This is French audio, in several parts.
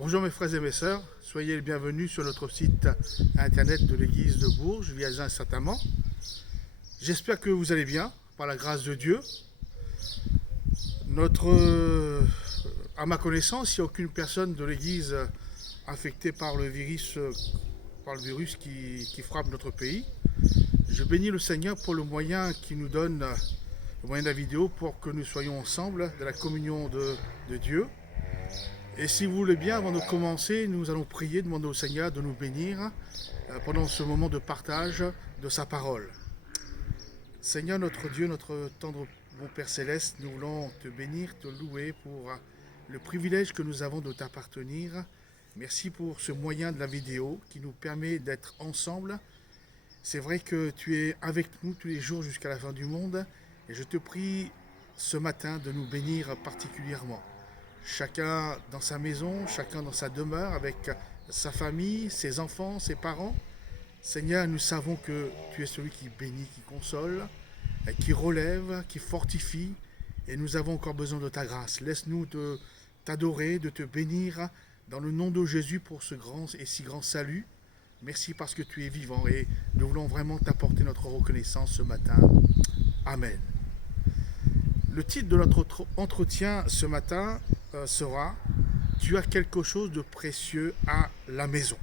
Bonjour mes frères et mes sœurs, soyez les bienvenus sur notre site internet de l'église de Bourges, Viazin Saint-Amand. J'espère que vous allez bien, par la grâce de Dieu. À ma connaissance, il n'y a aucune personne de l'église affectée par le virus qui frappe notre pays. Je bénis le Seigneur pour le moyen qu'il nous donne, le moyen de la vidéo, pour que nous soyons ensemble dans la communion de Dieu. Et si vous voulez bien, avant de commencer, nous allons prier, demander au Seigneur de nous bénir pendant ce moment de partage de sa parole. Seigneur, notre Dieu, notre tendre bon Père Céleste, nous voulons te bénir, te louer pour le privilège que nous avons de t'appartenir. Merci pour ce moyen de la vidéo qui nous permet d'être ensemble. C'est vrai que tu es avec nous tous les jours jusqu'à la fin du monde. Et je te prie ce matin de nous bénir particulièrement. Chacun dans sa maison, chacun dans sa demeure, avec sa famille, ses enfants, ses parents. Seigneur, nous savons que tu es celui qui bénit, qui console, qui relève, qui fortifie. Et nous avons encore besoin de ta grâce. Laisse-nous t'adorer, de te bénir dans le nom de Jésus pour ce grand et si grand salut. Merci parce que tu es vivant et nous voulons vraiment t'apporter notre reconnaissance ce matin. Amen. Le titre de notre entretien ce matin sera « Tu as quelque chose de précieux à la maison ».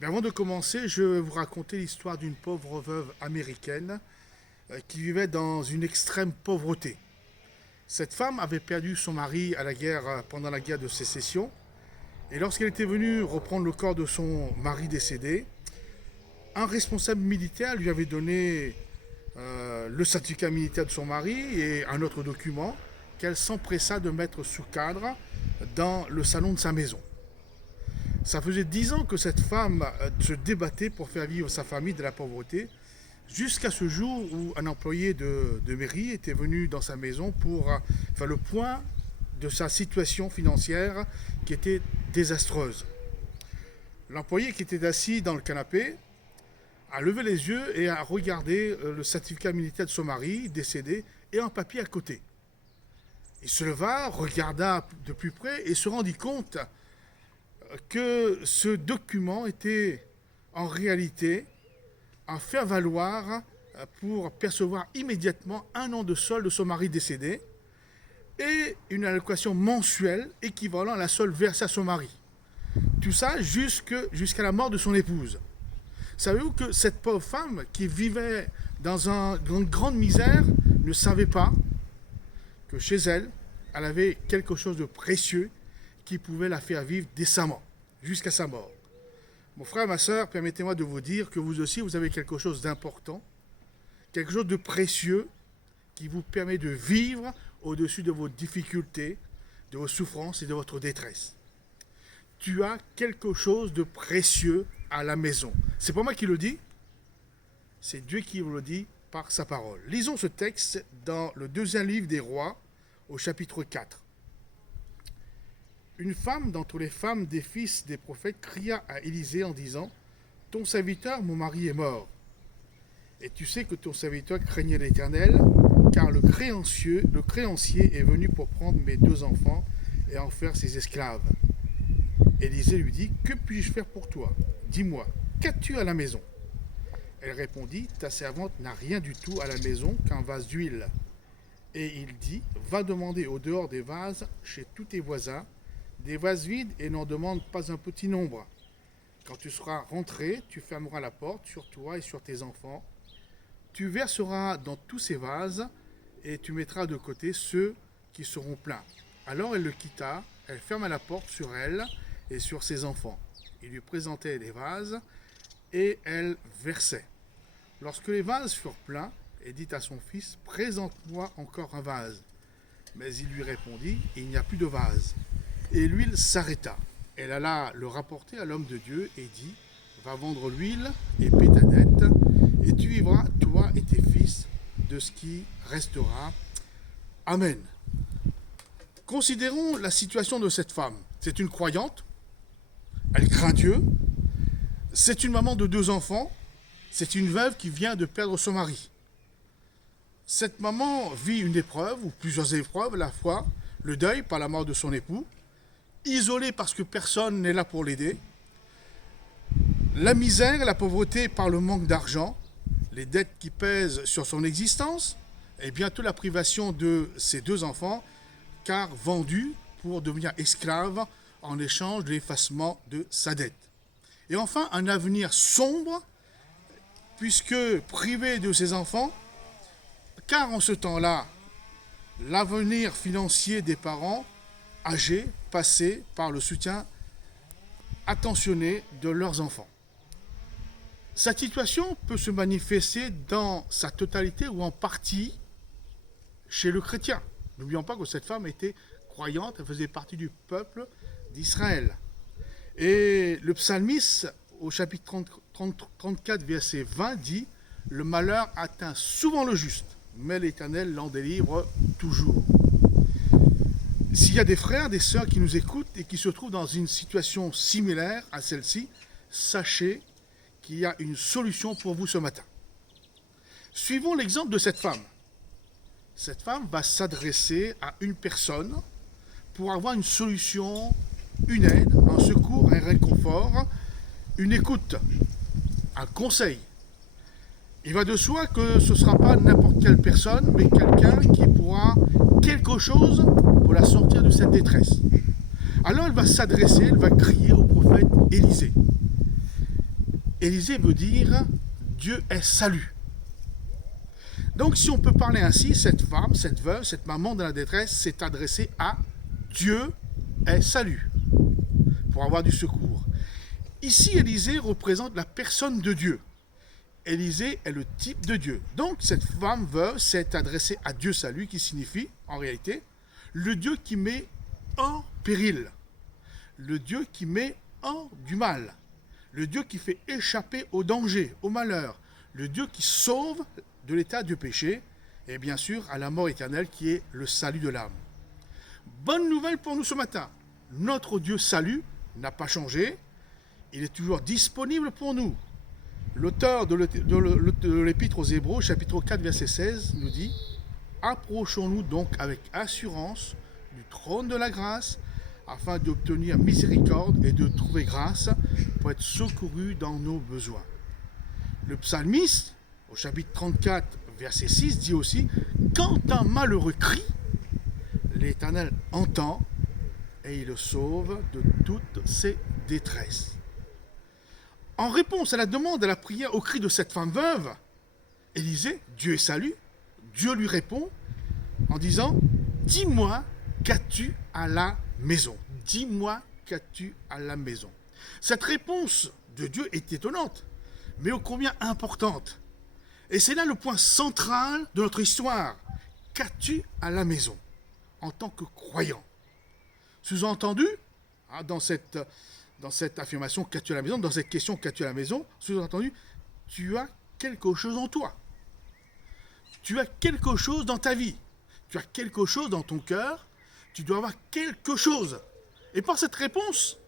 Mais avant de commencer, je vais vous raconter l'histoire d'une pauvre veuve américaine qui vivait dans une extrême pauvreté. Cette femme avait perdu son mari pendant la guerre de sécession. Et lorsqu'elle était venue reprendre le corps de son mari décédé, un responsable militaire lui avait donné le certificat militaire de son mari et un autre document qu'elle s'empressa de mettre sous cadre dans le salon de sa maison. Ça faisait 10 ans que cette femme se débattait pour faire vivre sa famille de la pauvreté, jusqu'à ce jour où un employé de mairie était venu dans sa maison pour faire le point de sa situation financière qui était désastreuse. L'employé qui était assis dans le canapé a levé les yeux et a regardé le certificat militaire de son mari décédé et un papier à côté. Il se leva, regarda de plus près et se rendit compte que ce document était en réalité un faire-valoir pour percevoir immédiatement 1 an de solde de son mari décédé et une allocation mensuelle équivalent à la solde versée à son mari. Tout ça jusqu'à la mort de son épouse. Savez-vous que cette pauvre femme qui vivait dans une grande misère ne savait pas que chez elle, elle avait quelque chose de précieux qui pouvait la faire vivre décemment, jusqu'à sa mort. Mon frère, ma soeur, permettez-moi de vous dire que vous aussi, vous avez quelque chose d'important, quelque chose de précieux qui vous permet de vivre au-dessus de vos difficultés, de vos souffrances et de votre détresse. Tu as quelque chose de précieux à la maison. C'est pas moi qui le dis, c'est Dieu qui vous le dit par sa parole. Lisons ce texte dans le 2e livre des Rois, au chapitre 4. Une femme d'entre les femmes des fils des prophètes cria à Élisée en disant « Ton serviteur, mon mari, est mort. Et tu sais que ton serviteur craignait l'Éternel, car le créancier est venu pour prendre mes 2 enfants et en faire ses esclaves. » Élisée lui dit « Que puis-je faire pour toi? Dis-moi, qu'as-tu à la maison ?» Elle répondit « Ta servante n'a rien du tout à la maison qu'un vase d'huile. » Et il dit « Va demander au dehors des vases chez tous tes voisins, des vases vides et n'en demande pas un petit nombre. Quand tu seras rentré, tu fermeras la porte sur toi et sur tes enfants. Tu verseras dans tous ces vases et tu mettras de côté ceux qui seront pleins. » Alors elle le quitta, elle ferma la porte sur elle et sur ses enfants. Il lui présentait les vases et elle versait. Lorsque les vases furent pleins, elle dit à son fils « Présente-moi encore un vase. » Mais il lui répondit « Il n'y a plus de vase. » Et l'huile s'arrêta. Elle alla le rapporter à l'homme de Dieu et dit « Va vendre l'huile et paie ta dette, et tu vivras, toi et tes fils, de ce qui restera. Amen. » Considérons la situation de cette femme. C'est une croyante, elle craint Dieu, c'est une maman de 2 enfants, c'est une veuve qui vient de perdre son mari. Cette maman vit une épreuve, ou plusieurs épreuves à la fois, le deuil par la mort de son époux, isolé parce que personne n'est là pour l'aider, la misère, la pauvreté par le manque d'argent, les dettes qui pèsent sur son existence, et bientôt la privation de ses 2 enfants, car vendus pour devenir esclaves en échange de l'effacement de sa dette. Et enfin, un avenir sombre, puisque privé de ses enfants, car en ce temps-là, l'avenir financier des parents âgés passait par le soutien attentionné de leurs enfants. Cette situation peut se manifester dans sa totalité ou en partie chez le chrétien. N'oublions pas que cette femme était croyante, elle faisait partie du peuple d'Israël. Et le psalmiste, au chapitre 34, verset 20, dit « Le malheur atteint souvent le juste, mais l'Éternel l'en délivre toujours. » S'il y a des frères, des sœurs qui nous écoutent et qui se trouvent dans une situation similaire à celle-ci, sachez qu'il y a une solution pour vous ce matin. Suivons l'exemple de cette femme. Cette femme va s'adresser à une personne pour avoir une solution, une aide, un secours, un réconfort, une écoute, un conseil. Il va de soi que ce ne sera pas n'importe quelle personne, mais quelqu'un qui pourra quelque chose pour la sortir de cette détresse. Alors elle va s'adresser, elle va crier au prophète Élisée. Élisée veut dire « Dieu est salut ». Donc si on peut parler ainsi, cette femme, cette veuve, cette maman dans la détresse s'est adressée à Dieu est salut pour avoir du secours. Ici, Élisée représente la personne de Dieu. Élisée est le type de Dieu. Donc cette femme veuve s'est adressée à Dieu salut, qui signifie en réalité le Dieu qui met hors péril, le Dieu qui met hors du mal, le Dieu qui fait échapper au danger, au malheur, le Dieu qui sauve de l'état du péché et bien sûr à la mort éternelle qui est le salut de l'âme. Bonne nouvelle pour nous ce matin, notre Dieu salut n'a pas changé, il est toujours disponible pour nous. L'auteur de l'Épître aux Hébreux, chapitre 4, verset 16, nous dit « Approchons-nous donc avec assurance du trône de la grâce, afin d'obtenir miséricorde et de trouver grâce pour être secourus dans nos besoins. » Le psalmiste, au chapitre 34, verset 6, dit aussi « Quand un malheureux crie, l'Éternel entend et il le sauve de toutes ses détresses. » En réponse à la demande, à la prière, au cri de cette femme veuve, Élisée, Dieu est salut, Dieu lui répond en disant « Dis-moi, qu'as-tu à la maison ?» Dis-moi, qu'as-tu à la maison ? Cette réponse de Dieu est étonnante, mais ô combien importante. Et c'est là le point central de notre histoire. Qu'as-tu à la maison en tant que croyant ? Sous-entendu, dans cette affirmation « qu'as-tu à la maison », dans cette question « qu'as-tu à la maison », sous-entendu, tu as quelque chose en toi. Tu as quelque chose dans ta vie. Tu as quelque chose dans ton cœur. Tu dois avoir quelque chose. Et par cette réponse,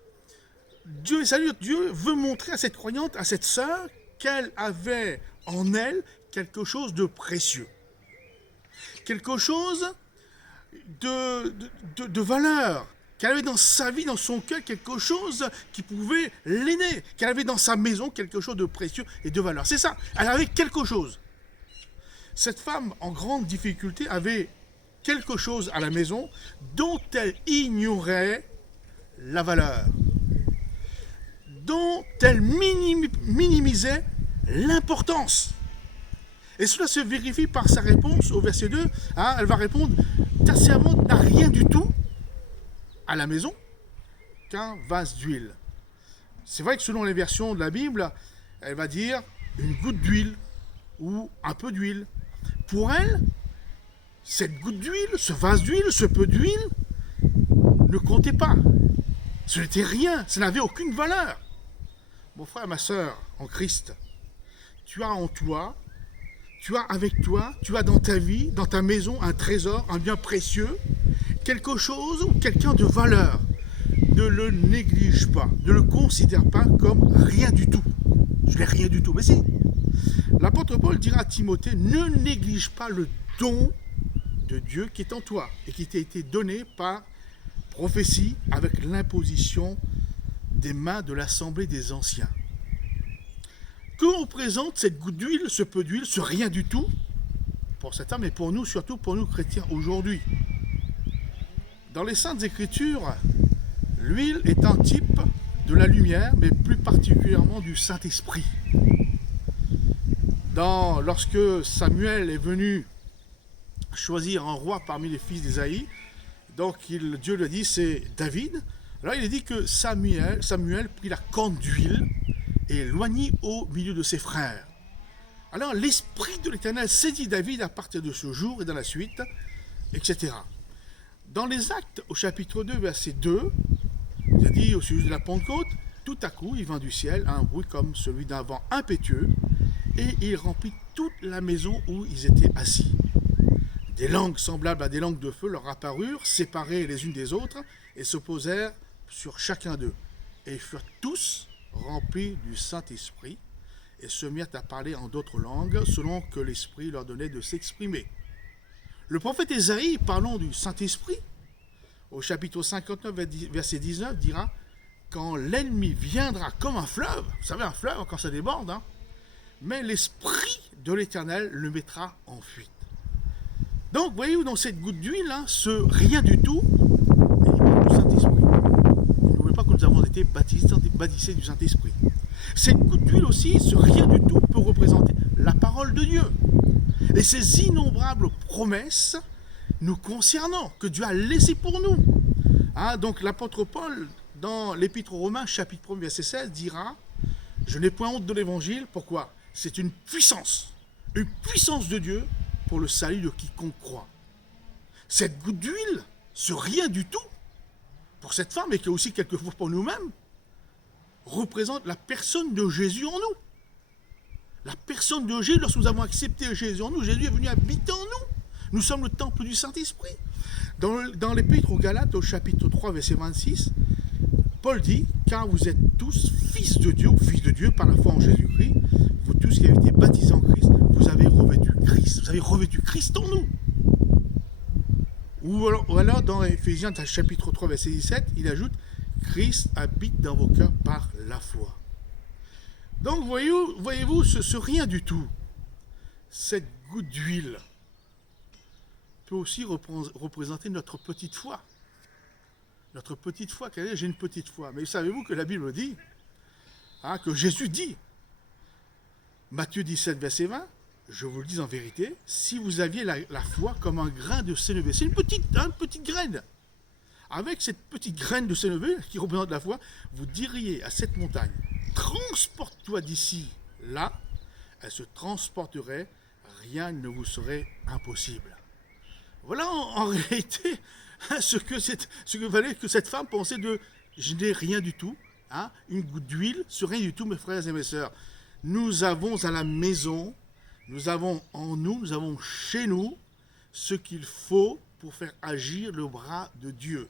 Dieu est salut, Dieu veut montrer à cette croyante, à cette sœur, qu'elle avait en elle quelque chose de précieux. Quelque chose de valeur. Qu'elle avait dans sa vie, dans son cœur, quelque chose qui pouvait l'aider. Qu'elle avait dans sa maison quelque chose de précieux et de valeur. C'est ça, elle avait quelque chose. Cette femme en grande difficulté avait quelque chose à la maison dont elle ignorait la valeur, dont elle minimisait l'importance. Et cela se vérifie par sa réponse au verset 2. Elle va répondre « Ta servante n'a rien du tout à la maison qu'un vase d'huile. » C'est vrai que selon les versions de la Bible, elle va dire une goutte d'huile ou un peu d'huile. Pour elle, cette goutte d'huile, ce vase d'huile, ce peu d'huile, ne comptait pas. Ce n'était rien, ça n'avait aucune valeur. Mon frère, ma sœur, en Christ, tu as en toi, tu as avec toi, tu as dans ta vie, dans ta maison, un trésor, un bien précieux, quelque chose ou quelqu'un de valeur. Ne le néglige pas, ne le considère pas comme rien du tout. Je n'ai rien du tout, mais si. L'apôtre Paul dira à Timothée, ne néglige pas le don de Dieu qui est en toi et qui t'a été donné par prophétie avec l'imposition des mains de l'assemblée des anciens. Que représente cette goutte d'huile, ce peu d'huile, ce rien du tout pour certains, mais pour nous, surtout pour nous chrétiens aujourd'hui? Dans les Saintes Écritures, l'huile est un type de la lumière, mais plus particulièrement du Saint-Esprit. Lorsque Samuel est venu choisir un roi parmi les fils d'Ésaïe, donc Dieu lui a dit c'est David. Alors il a dit que Samuel prit la corne d'huile et éloignit au milieu de ses frères. Alors l'Esprit de l'Éternel saisit David à partir de ce jour et dans la suite, etc. Dans les Actes, au chapitre 2, verset 2, il a dit au sujet de la Pentecôte, tout à coup il vint du ciel un bruit comme celui d'un vent impétueux, et il remplit toute la maison où ils étaient assis. Des langues semblables à des langues de feu leur apparurent, séparées les unes des autres, et se posèrent sur chacun d'eux. Et ils furent tous remplis du Saint-Esprit, et se mirent à parler en d'autres langues, selon que l'Esprit leur donnait de s'exprimer. Le prophète Ésaïe, parlant du Saint-Esprit, au chapitre 59, verset 19, dira « Quand l'ennemi viendra comme un fleuve », vous savez, un fleuve, quand ça déborde, mais l'Esprit de l'Éternel le mettra en fuite. Donc, voyez-vous, dans cette goutte d'huile, ce rien du tout, il parle du Saint-Esprit. N'oubliez pas que nous avons été baptisés du Saint-Esprit. Cette goutte d'huile aussi, ce rien du tout, peut représenter la parole de Dieu. Et ces innombrables promesses nous concernant, que Dieu a laissées pour nous. Donc l'apôtre Paul, dans l'Épître aux Romains, chapitre 1, verset 16, dira « Je n'ai point honte de l'Évangile ». Pourquoi ? C'est une puissance de Dieu pour le salut de quiconque croit. Cette goutte d'huile, ce rien du tout, pour cette femme, et qui est aussi quelquefois pour nous-mêmes, représente la personne de Jésus en nous. La personne de Jésus, lorsque nous avons accepté Jésus en nous, Jésus est venu habiter en nous. Nous sommes le temple du Saint-Esprit. Dans l'Épître aux Galates, au chapitre 3, verset 26, Paul dit « Car vous êtes tous fils de Dieu, ou fils de Dieu par la foi en Jésus-Christ, vous tous qui avez été baptisés en Christ, vous avez revêtu Christ. Vous avez revêtu Christ en nous. » Ou alors dans Éphésiens, chapitre 3, verset 17, il ajoute « Christ habite dans vos cœurs par la foi. » Donc voyez-vous ce rien du tout, cette goutte d'huile, peut aussi représenter notre petite foi. Notre petite foi, j'ai une petite foi. Mais savez-vous que la Bible dit, que Jésus dit, Matthieu 17, verset 20, je vous le dis en vérité, si vous aviez la foi comme un grain de sénévé, c'est une petite graine. Avec cette petite graine de sénévé qui représente la foi, vous diriez à cette montagne, transporte-toi d'ici, là, elle se transporterait, rien ne vous serait impossible. Voilà en réalité ce que valait que cette femme pensait de « je n'ai rien du tout », une goutte d'huile, ce rien du tout, mes frères et mes sœurs. Nous avons à la maison, nous avons en nous, nous avons chez nous ce qu'il faut pour faire agir le bras de Dieu.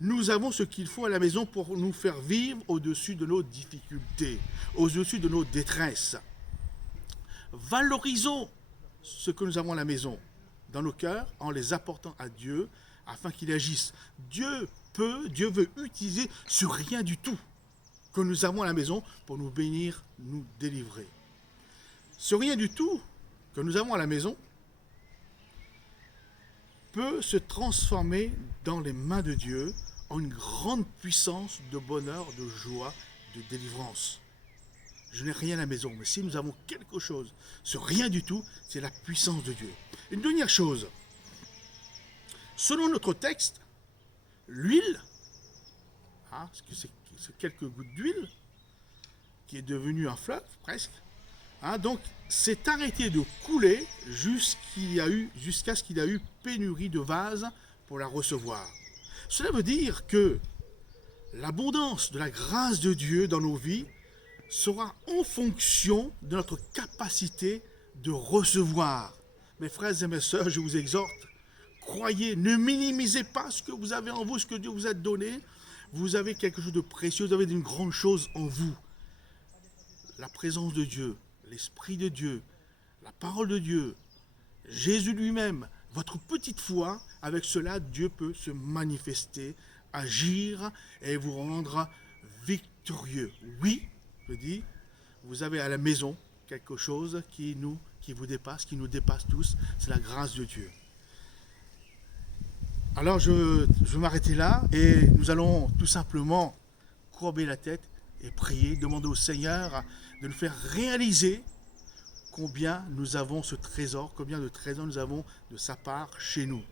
Nous avons ce qu'il faut à la maison pour nous faire vivre au-dessus de nos difficultés, au-dessus de nos détresses. Valorisons ce que nous avons à la maison dans nos cœurs en les apportant à Dieu afin qu'il agisse. Dieu veut utiliser ce rien du tout que nous avons à la maison pour nous bénir, nous délivrer. Ce rien du tout que nous avons à la maison peut se transformer dans les mains de Dieu en une grande puissance de bonheur, de joie, de délivrance. Je n'ai rien à la maison, mais si nous avons quelque chose, ce rien du tout, c'est la puissance de Dieu. Une dernière chose, selon notre texte, l'huile, c'est quelques gouttes d'huile, qui est devenue un fleuve presque, donc c'est arrêté de couler jusqu'à ce qu'il y a eu pénurie de vases pour la recevoir. Cela veut dire que l'abondance de la grâce de Dieu dans nos vies sera en fonction de notre capacité de recevoir. Mes frères et mes sœurs, je vous exhorte, croyez, ne minimisez pas ce que vous avez en vous, ce que Dieu vous a donné. Vous avez quelque chose de précieux, vous avez une grande chose en vous. La présence de Dieu, l'Esprit de Dieu, la parole de Dieu, Jésus lui-même, votre petite foi, avec cela, Dieu peut se manifester agir et vous rendre victorieux. Oui, je dis, vous avez à la maison quelque chose qui vous dépasse, qui nous dépasse tous, c'est la grâce de Dieu. Alors je vais m'arrêter là et nous allons tout simplement courber la tête et prier, demander au Seigneur de nous faire réaliser combien nous avons ce trésor, combien de trésors nous avons de sa part chez nous.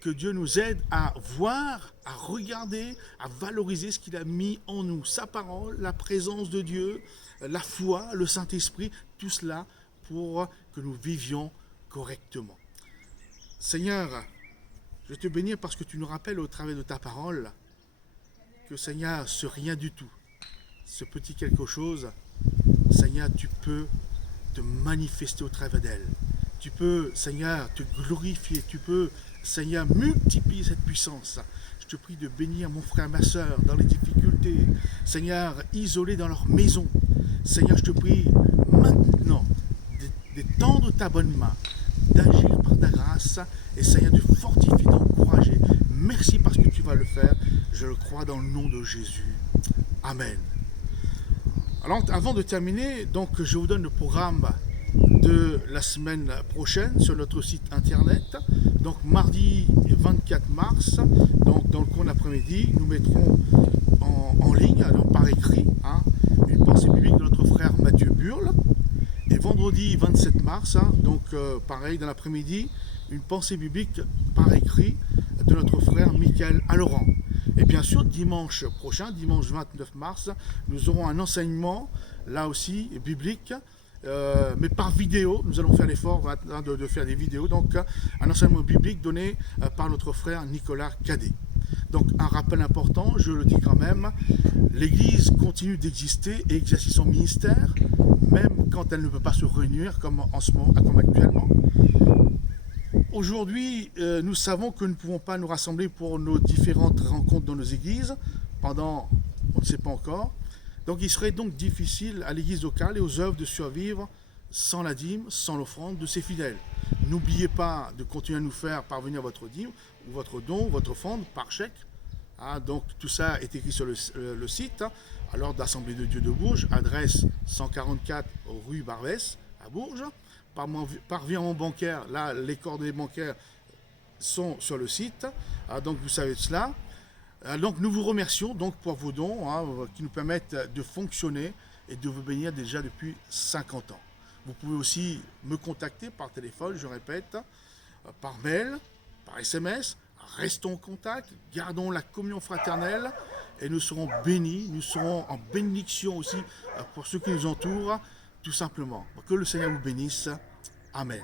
Que Dieu nous aide à voir, à regarder, à valoriser ce qu'il a mis en nous, sa parole, la présence de Dieu, la foi, le Saint-Esprit, tout cela pour que nous vivions correctement. Seigneur, je te bénis parce que tu nous rappelles au travers de ta parole que Seigneur, ce rien du tout, ce petit quelque chose, Seigneur, tu peux te manifester au travers d'elle. Tu peux, Seigneur, te glorifier. Tu peux, Seigneur, multiplier cette puissance. Je te prie de bénir mon frère, ma soeur, dans les difficultés. Seigneur, isolés dans leur maison. Seigneur, je te prie maintenant d'étendre ta bonne main, d'agir par ta grâce et, Seigneur, de fortifier, d'encourager. Merci parce que tu vas le faire. Je le crois dans le nom de Jésus. Amen. Alors, avant de terminer, donc, je vous donne le programme de la semaine prochaine sur notre site internet. Donc, mardi 24 mars, donc, dans le cours de l'après-midi, nous mettrons en ligne, alors par écrit, une pensée biblique de notre frère Mathieu Burle. Et vendredi 27 mars, donc pareil, dans l'après-midi, une pensée biblique par écrit de notre frère Michael Alloran. Et bien sûr, dimanche prochain, dimanche 29 mars, nous aurons un enseignement, là aussi, biblique, mais par vidéo. Nous allons faire l'effort de faire des vidéos. Donc, un enseignement biblique donné par notre frère Nicolas Cadet. Donc, un rappel important, je le dis quand même, l'Église continue d'exister et exercer son ministère, même quand elle ne peut pas se réunir comme en ce moment, comme actuellement. Aujourd'hui, nous savons que nous ne pouvons pas nous rassembler pour nos différentes rencontres dans nos églises, pendant, on ne sait pas encore. Donc il serait donc difficile à l'église locale et aux œuvres de survivre sans la dîme, sans l'offrande de ses fidèles. N'oubliez pas de continuer à nous faire parvenir votre dîme, ou votre don, votre offrande par chèque. Donc tout ça est écrit sur le site, alors d'Assemblée de Dieu de Bourges, adresse 144 rue Barbès à Bourges. Par virement bancaire, là les coordonnées bancaires sont sur le site, donc vous savez cela. Donc nous vous remercions donc pour vos dons qui nous permettent de fonctionner et de vous bénir déjà depuis 50 ans. Vous pouvez aussi me contacter par téléphone, je répète, par mail, par SMS. Restons en contact, gardons la communion fraternelle et nous serons bénis, nous serons en bénédiction aussi pour ceux qui nous entourent, tout simplement. Que le Seigneur vous bénisse. Amen.